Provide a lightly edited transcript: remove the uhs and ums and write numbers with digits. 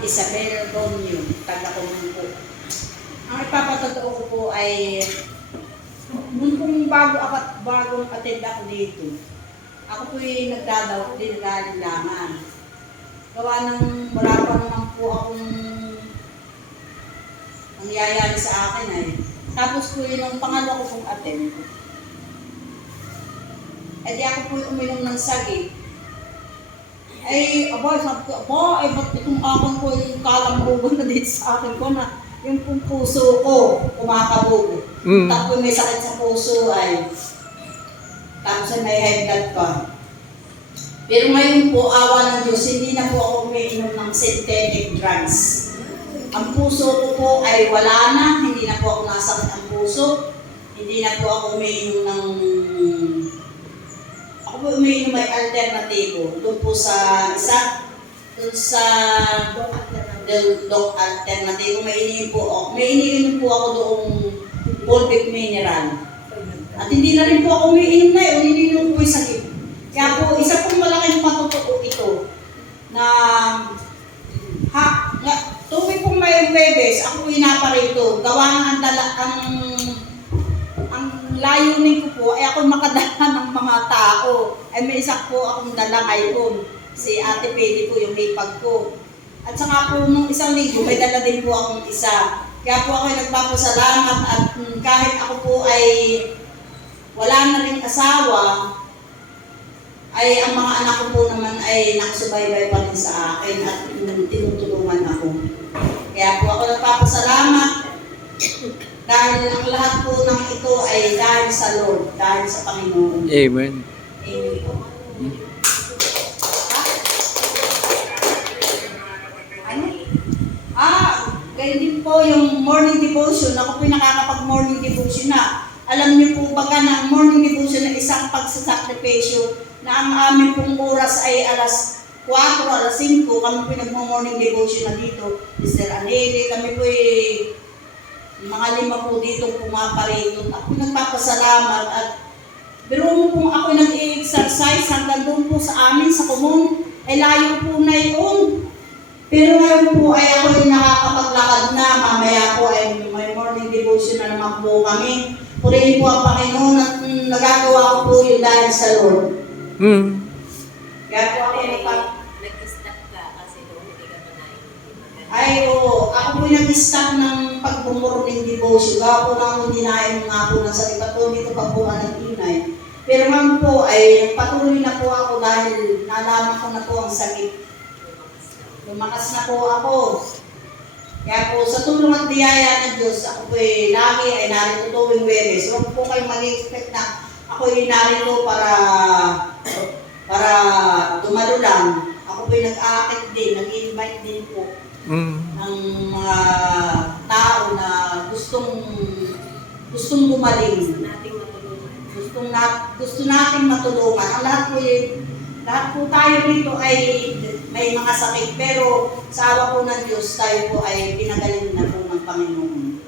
Isabel Romeo, taga-Comun po. Ang ipapatotoo ko po ay nung kung bagong attend ako dito, ako po'y nagdadaw, hindi nag-aalilangan. Gawa ng wala pa naman po akong nangyayari sa akin ay. Tapos po yun, ang pangalawa ko pong attend. Eh di ako po'y uminom ng sagip. Ay, aba, sabi ko, aba, ay ba't itong akong ko yung kalambugan na dito sa akin ko na yung pong puso ko kumakabog. Tapos may sakit sa puso ay tapos ay may high blood pa. Pero ngayon po, awa ng Diyos, hindi na po ako umiinom ng synthetic drugs. Ang puso ko po ay wala na, hindi na po ako nasakit ang puso, hindi na po ako umiinom ng umiinom ay alternatibo. Doon po sa isa, doon sa Doc Alternatibo, may iniinom po ako doong Volvic Mineral. At hindi na rin po ako umiinom na yun, iniinom po yung sakit. Kaya po, isa pong malaking patotoo ito na tuwing pong may Webes, ako po inaparito. Gawa ng ang layunin ko po ay ako makadala ng mga tao. Ay may isa po akong dala ngayon. Si Ate Pedi po yung ipag ko. At saka po nung isang linggo, may dala din po akong isa. Kaya po ako nagpapasalamat at kahit ako po ay wala na rin asawa, ay ang mga anak ko po naman ay nakasubaybay pa rin sa akin at tinutulungan ako. Kaya po ako nagpapasalamat dahil ang lahat po ng ito ay dahil sa Lord, dahil sa Panginoon. Amen. Amen po. Ganyan din po yung morning devotion. Ako po nakakapag-morning devotion na. Alam niyo po baga na ang morning devotion na isang pagsasakripisyo na ang aming pong oras ay alas 4, alas 5. Kami po nagmo-morning devotion na dito. Mr. Anele, kami po mga 5 po dito pumaparito. Ako nagpapasalamat at pero kung ako nag-i-exercise hanggang doon po sa amin, sa Comun, ay layo po na yun. Pero ngayon po ay ako yung nakakapaglakad na, mamaya po ay may morning devotion na naman po kami. Purihin po ang Panginoon at nagagawa ko po yung dahil sa Lord. Kaya po ako nag-stop ka kasi doon hindi ka manayin. Ay, oo. Ako po nag-stop ng pag-morning devotion. Gawa po na hindi nain nga po ng salita po dito pag po ng inay. Pero ngayon po ay nagpatuloy na po ako dahil nalaman ko na po ang sakit. Lumakas na po ako. Kaya po sa tulong at biyaya ng Diyos, ako po lagi ay narito tuwing Webes. Huwag po kayong mag-expect na ako narito para dumalo lang. Ako po nag-aakit din, nag-invite din po ng mga tao na gustong gumaling. Gusto nating matulungan. Ang lahat po tayo dito ay may mga sakit, pero sa awa po ng Diyos, tayo po ay pinagaling na po ng Panginoon.